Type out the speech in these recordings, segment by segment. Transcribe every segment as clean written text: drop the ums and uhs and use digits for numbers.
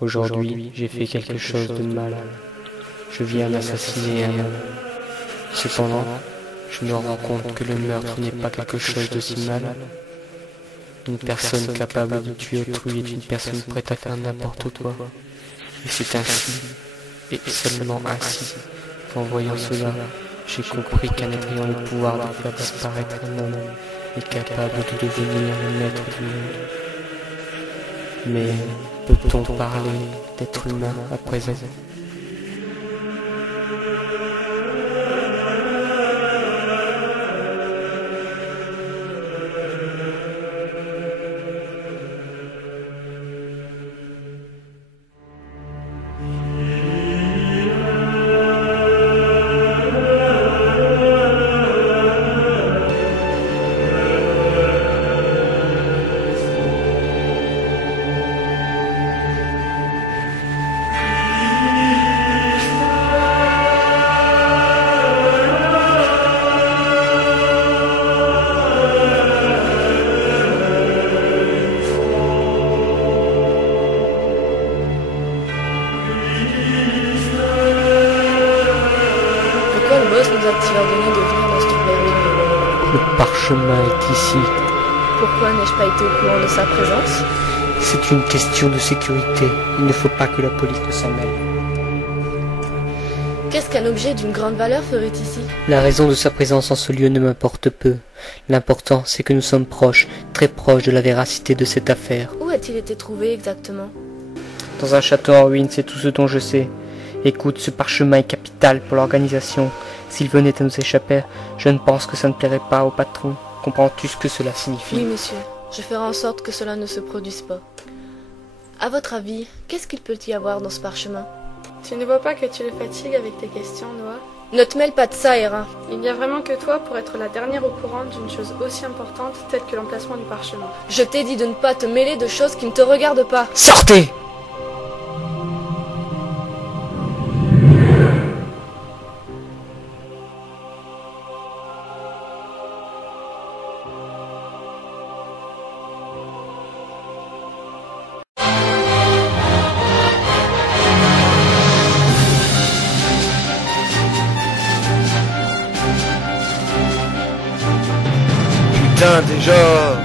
Aujourd'hui, j'ai fait quelque chose de mal. Je viens d'assassiner un homme. Cependant, je me rends compte que le meurtre n'est pas quelque chose de si mal. Une personne capable de tuer autrui est une personne prête à faire n'importe quoi. Et c'est ainsi, et seulement ainsi, qu'en voyant cela, j'ai compris qu'un être ayant le pouvoir de faire disparaître un homme est capable de devenir le maître du monde. Mais peut-on parler d'être humain à présent ? Le parchemin est ici. Pourquoi n'ai-je pas été au courant de sa présence? C'est une question de sécurité. Il ne faut pas que la police s'en mêle. Qu'est-ce qu'un objet d'une grande valeur ferait ici? La raison de sa présence en ce lieu ne m'importe peu. L'important, c'est que nous sommes proches, très proches de la véracité de cette affaire. Où a-t-il été trouvé exactement? Dans un château en ruine, c'est tout ce dont je sais. Écoute, ce parchemin est capital pour l'organisation. S'il venait à nous échapper, je ne pense que ça ne plairait pas au patron. Comprends-tu ce que cela signifie? Oui, monsieur. Je ferai en sorte que cela ne se produise pas. À votre avis, qu'est-ce qu'il peut y avoir dans ce parchemin? Tu ne vois pas que tu le fatigues avec tes questions, Noah? Ne te mêle pas de ça, Hera. Il n'y a vraiment que toi pour être la dernière au courant d'une chose aussi importante telle que l'emplacement du parchemin. Je t'ai dit de ne pas te mêler de choses qui ne te regardent pas. Sortez! Putain, déjà!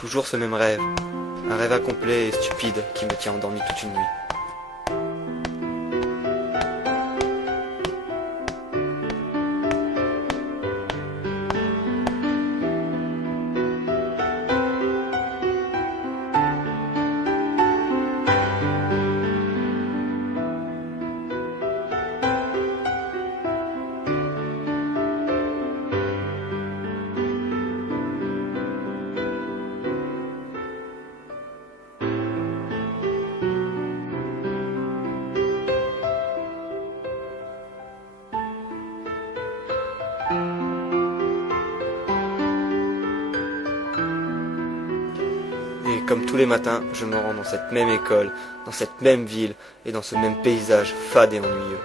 Toujours ce même rêve. Un rêve incomplet et stupide qui me tient endormi toute une nuit. Et comme tous les matins, je me rends dans cette même école, dans cette même ville et dans ce même paysage fade et ennuyeux.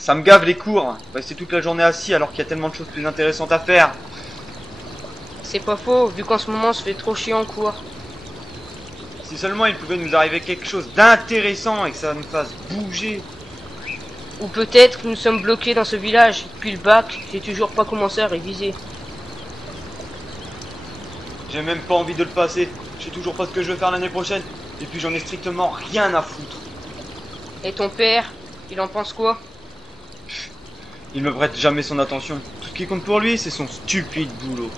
Ça me gave les cours, rester toute la journée assis alors qu'il y a tellement de choses plus intéressantes à faire. C'est pas faux, vu qu'en ce moment, ça fait trop chier en cours. Si seulement il pouvait nous arriver quelque chose d'intéressant et que ça nous fasse bouger. Ou peut-être que nous sommes bloqués dans ce village. Depuis le bac, j'ai toujours pas commencé à réviser. J'ai même pas envie de le passer. Je sais toujours pas ce que je veux faire l'année prochaine. Et puis j'en ai strictement rien à foutre. Et ton père, il en pense quoi? Il me prête jamais son attention. Tout ce qui compte pour lui, c'est son stupide boulot.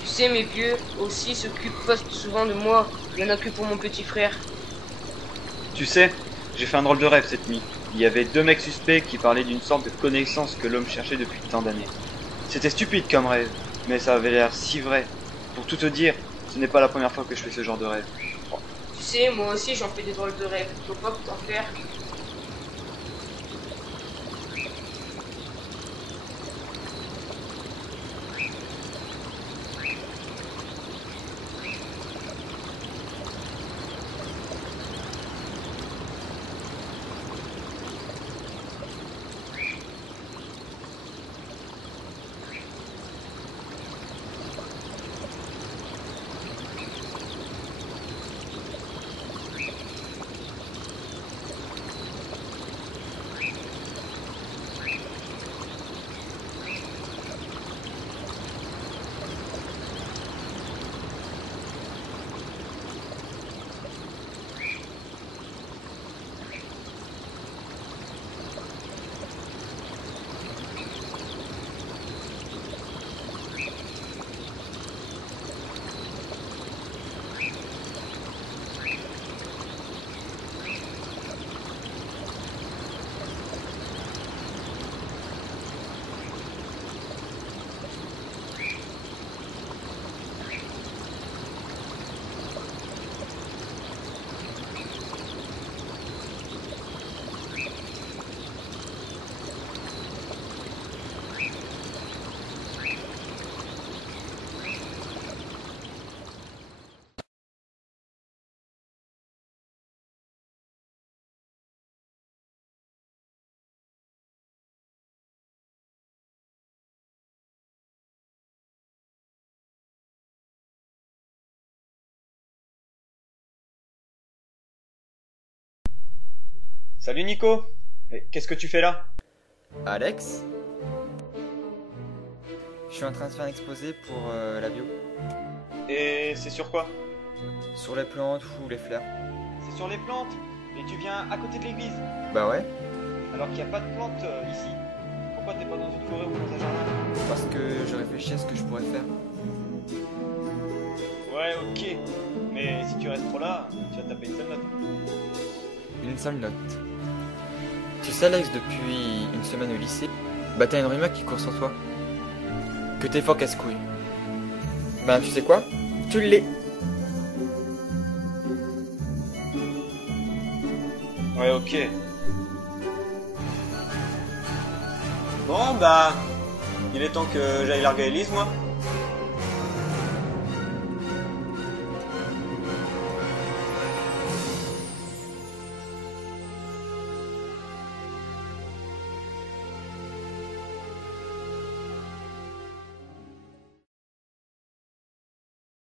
Tu sais, mes vieux aussi s'occupent pas souvent de moi. Il y en a que pour mon petit frère. Tu sais, j'ai fait un drôle de rêve cette nuit. Il y avait deux mecs suspects qui parlaient d'une sorte de connaissance que l'homme cherchait depuis tant d'années. C'était stupide comme rêve, mais ça avait l'air si vrai. Pour tout te dire, ce n'est pas la première fois que je fais ce genre de rêve. Tu sais, moi aussi j'en fais des drôles de rêves. Faut pas t'en faire. Salut Nico. Qu'est-ce que tu fais là? Alex? Je suis en train de faire un exposé pour la bio. Et c'est sur quoi? Sur les plantes ou les fleurs. C'est sur les plantes. Et tu viens à côté de l'église. Bah ouais, Alors qu'il n'y a pas de plantes ici. Pourquoi t'es pas dans une forêt ou dans un jardin? parce que je réfléchis à ce que je pourrais faire. Ouais, ok. Mais si tu restes trop là, tu vas taper une seule note. Une seule note. Tu sais Alex, depuis une semaine au lycée, bah t'as une rumeur qui court sur toi. Que t'es fort casse-couille. Ben tu sais quoi? Tu l'es. Ouais, ok. Bon, bah, il est temps que j'aille larguer Elise, moi.